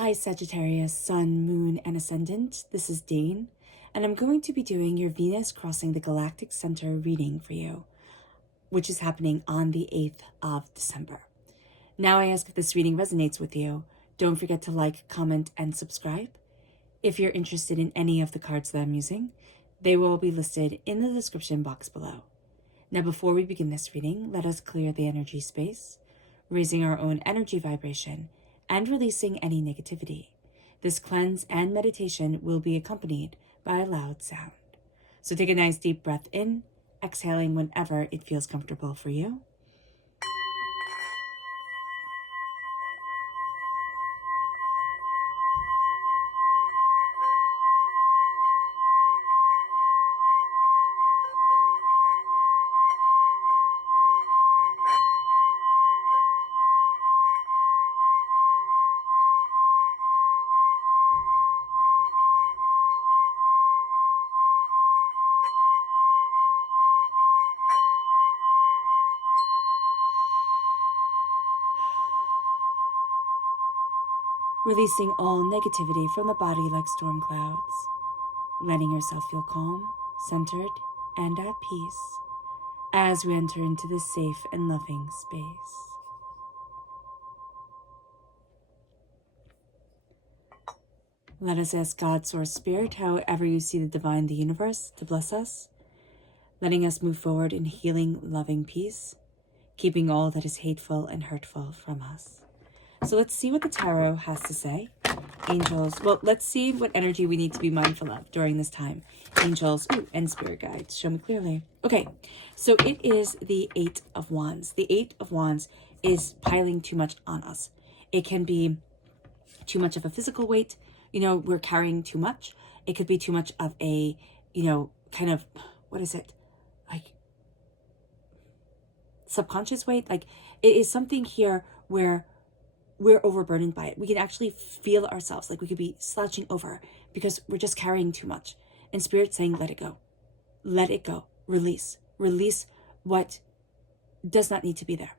Hi Sagittarius, Sun, Moon, and Ascendant. This is Dane, and I'm going to be doing your Venus crossing the Galactic Center reading for you, which is happening on the 8th of December. Now I ask if this reading resonates with you. Don't forget to like, comment, and subscribe. If you're interested in any of the cards that I'm using, they will be listed in the description box below. Now before we begin this reading, let us clear the energy space, raising our own energy vibration and releasing any negativity. This cleanse and meditation will be accompanied by a loud sound. So take a nice deep breath in, exhaling whenever it feels comfortable for you. Releasing all negativity from the body like storm clouds, letting yourself feel calm, centered, and at peace as we enter into this safe and loving space. Let us ask God, Source Spirit, however you see the divine, the universe, to bless us, letting us move forward in healing, loving peace, keeping all that is hateful and hurtful from us. So let's see what the tarot has to say. Angels, well, let's see what energy we need to be mindful of during this time. Angels, and spirit guides, show me clearly. Okay, so it is the Eight of Wands. The Eight of Wands is piling too much on us. It can be too much of a physical weight. You know, we're carrying too much. It could be too much of a, kind of, what is it? Like subconscious weight. Like it is something here where we're overburdened by it. We can actually feel ourselves like we could be slouching over because we're just carrying too much. And Spirit's saying, let it go. Let it go. Release. Release what does not need to be there.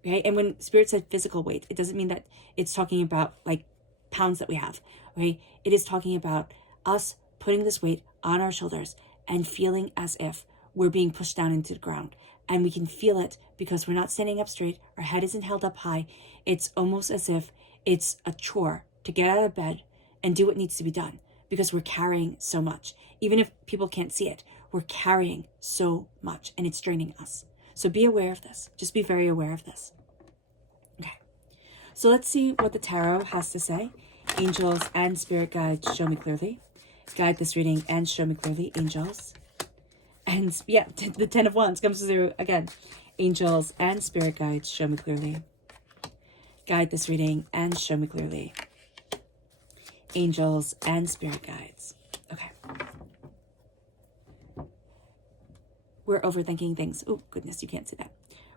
Okay? And when Spirit said physical weight, it doesn't mean that it's talking about like pounds that we have. Okay? It is talking about us putting this weight on our shoulders and feeling as if we're being pushed down into the ground. And we can feel it because we're not standing up straight. Our head isn't held up high. It's almost as if it's a chore to get out of bed and do what needs to be done because we're carrying so much. Even if people can't see it, we're carrying so much and it's draining us. So be aware of this. Just be very aware of this. Okay. So let's see what the tarot has to say. Angels and spirit guides, show me clearly. Guide this reading and show me clearly, angels. And yeah, the 10 of Wands comes through again. Angels and spirit guides, show me clearly. Guide this reading and show me clearly. Angels and spirit guides. Okay. We're overthinking things. Oh, goodness, you can't see that.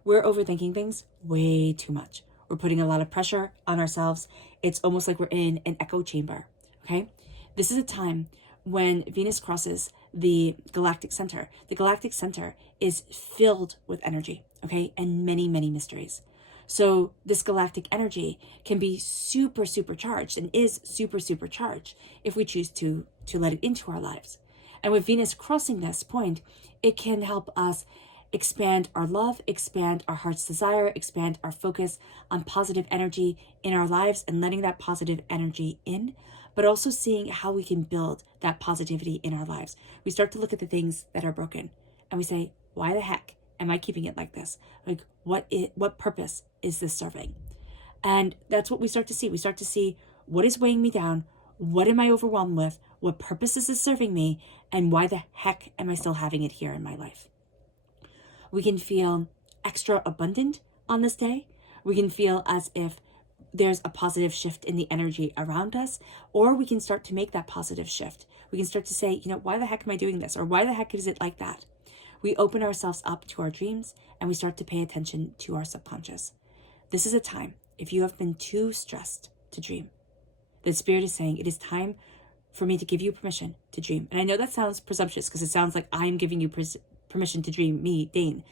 We're overthinking things way too much. We're putting a lot of pressure on ourselves. It's almost like we're in an echo chamber, okay? This is a time when Venus crosses the galactic center. The galactic center is filled with energy, okay, and many, many mysteries. So this galactic energy can be super, super charged and is super, super charged if we choose to let it into our lives. And with Venus crossing this point, it can help us expand our love, expand our heart's desire, expand our focus on positive energy in our lives and letting that positive energy in, but also seeing how we can build that positivity in our lives. We start to look at the things that are broken and we say, why the heck am I keeping it like this? Like, what purpose is this serving? And that's what we start to see. We start to see what is weighing me down, what am I overwhelmed with, what purpose is this serving me, and why the heck am I still having it here in my life? We can feel extra abundant on this day. We can feel as if there's a positive shift in the energy around us, or we can start to make that positive shift. We can start to say, why the heck am I doing this? Or why the heck is it like that? We open ourselves up to our dreams and we start to pay attention to our subconscious. This is a time, if you have been too stressed to dream, the Spirit is saying it is time for me to give you permission to dream. And I know that sounds presumptuous because it sounds like I'm giving you permission to dream, me, Dane.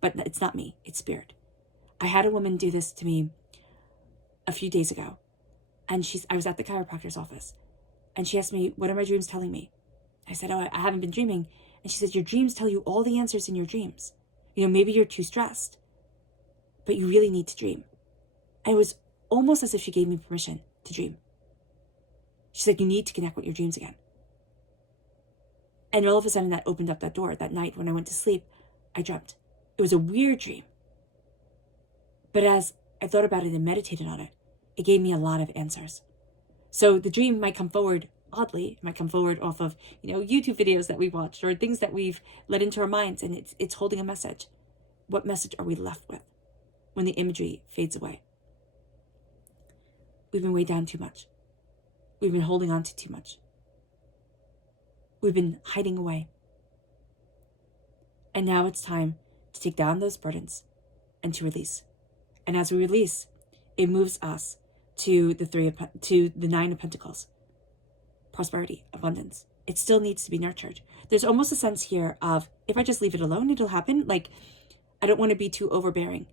But it's not me, it's Spirit. I had a woman do this to me a few days ago. And I was at the chiropractor's office, and she asked me, what are my dreams telling me? I said, oh, I haven't been dreaming. And she said, your dreams tell you all the answers in your dreams. Maybe you're too stressed, but you really need to dream. And it was almost as if she gave me permission to dream. She said, you need to connect with your dreams again. And all of a sudden that opened up that door. That night when I went to sleep, I dreamt. It was a weird dream. But as I thought about it and meditated on it, it gave me a lot of answers. So the dream might come forward oddly. It might come forward off of, YouTube videos that we watched or things that we've let into our minds, and it's holding a message. What message are we left with when the imagery fades away? We've been weighed down too much. We've been holding on to too much. We've been hiding away. And now it's time to take down those burdens and to release. And as we release, it moves us to the 9 of Pentacles. Prosperity, abundance. It still needs to be nurtured. There's almost a sense here of, if I just leave it alone, it'll happen. Like, I don't want to be too overbearing.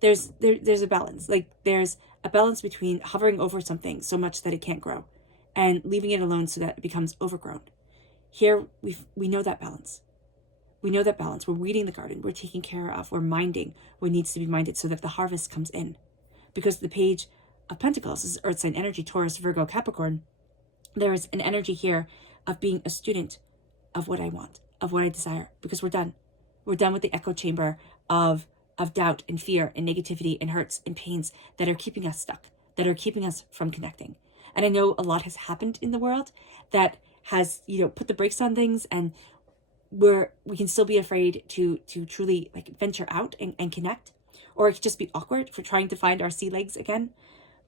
There's a balance. Like, there's a balance between hovering over something so much that it can't grow and leaving it alone so that it becomes overgrown. Here, we know that balance. We know that balance. We're weeding the garden. We're taking care of. We're minding what needs to be minded so that the harvest comes in. Because the Page of Pentacles is Earth sign energy, Taurus, Virgo, Capricorn. There is an energy here of being a student of what I want, of what I desire, because we're done. We're done with the echo chamber of doubt and fear and negativity and hurts and pains that are keeping us stuck, that are keeping us from connecting. And I know a lot has happened in the world that has, put the brakes on things, and we can still be afraid to truly venture out and connect, or it could just be awkward for trying to find our sea legs again.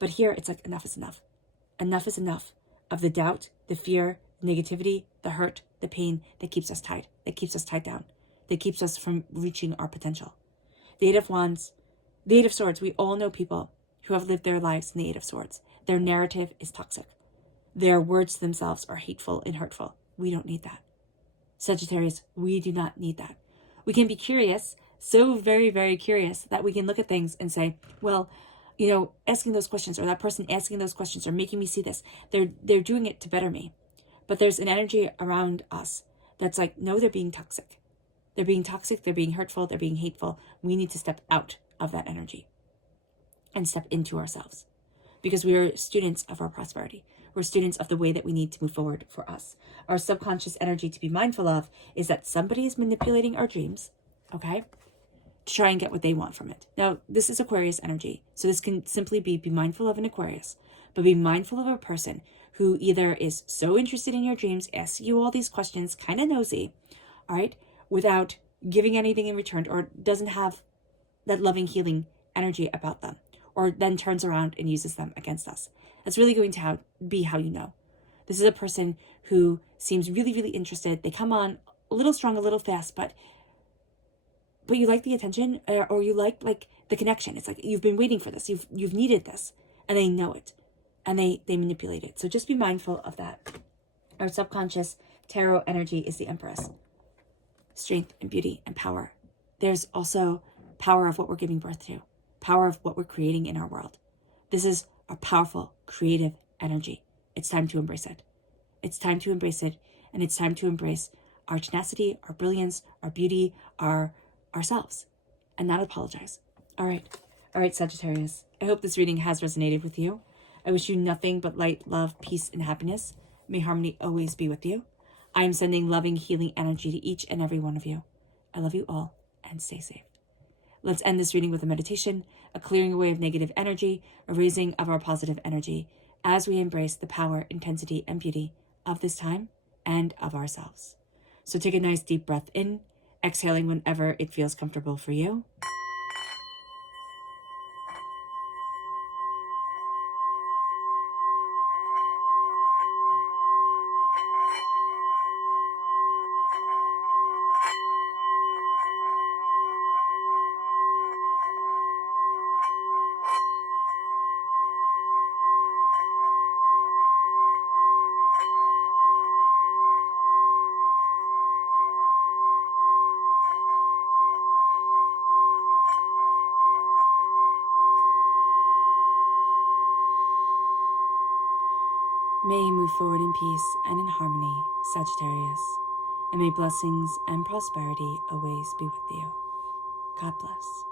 But here it's like, enough is enough. Enough is enough of the doubt, the fear, the negativity, the hurt, the pain that keeps us tied, that keeps us tied down, that keeps us from reaching our potential. The 8 of Wands, the 8 of Swords, we all know people who have lived their lives in the 8 of Swords. Their narrative is toxic. Their words to themselves are hateful and hurtful. We don't need that. Sagittarius, we do not need that. We can be curious, so very, very curious, that we can look at things and say, well, asking those questions, or that person asking those questions, or making me see this, they're doing it to better me. But there's an energy around us that's like, no, they're being toxic. They're being toxic, they're being hurtful, they're being hateful. We need to step out of that energy and step into ourselves, because we are students of our prosperity. We're students of the way that we need to move forward for us. Our subconscious energy to be mindful of is that somebody is manipulating our dreams, okay, to try and get what they want from it. Now, this is Aquarius energy, so this can simply be mindful of an Aquarius, but be mindful of a person who either is so interested in your dreams, asking you all these questions, kind of nosy, all right, without giving anything in return, or doesn't have that loving, healing energy about them, or then turns around and uses them against us. That's really going to be how you know. This is a person who seems really, really interested. They come on a little strong, a little fast, but you like the attention, or you like the connection. It's like you've been waiting for this. You've needed this, and they know it, and they manipulate it. So just be mindful of that. Our subconscious tarot energy is the Empress. Strength and beauty and power. There's also power of what we're giving birth to, power of what we're creating in our world. This is a powerful, creative energy. It's time to embrace it. It's time to embrace it, and it's time to embrace our tenacity, our brilliance, our beauty, ourselves, and not apologize. All right, Sagittarius. I hope this reading has resonated with you. I wish you nothing but light, love, peace, and happiness. May harmony always be with you. I am sending loving, healing energy to each and every one of you. I love you all, and stay safe. Let's end this reading with a meditation, a clearing away of negative energy, a raising of our positive energy, as we embrace the power, intensity, and beauty of this time and of ourselves. So take a nice deep breath in, exhaling whenever it feels comfortable for you. May you move forward in peace and in harmony, Sagittarius, and may blessings and prosperity always be with you. God bless.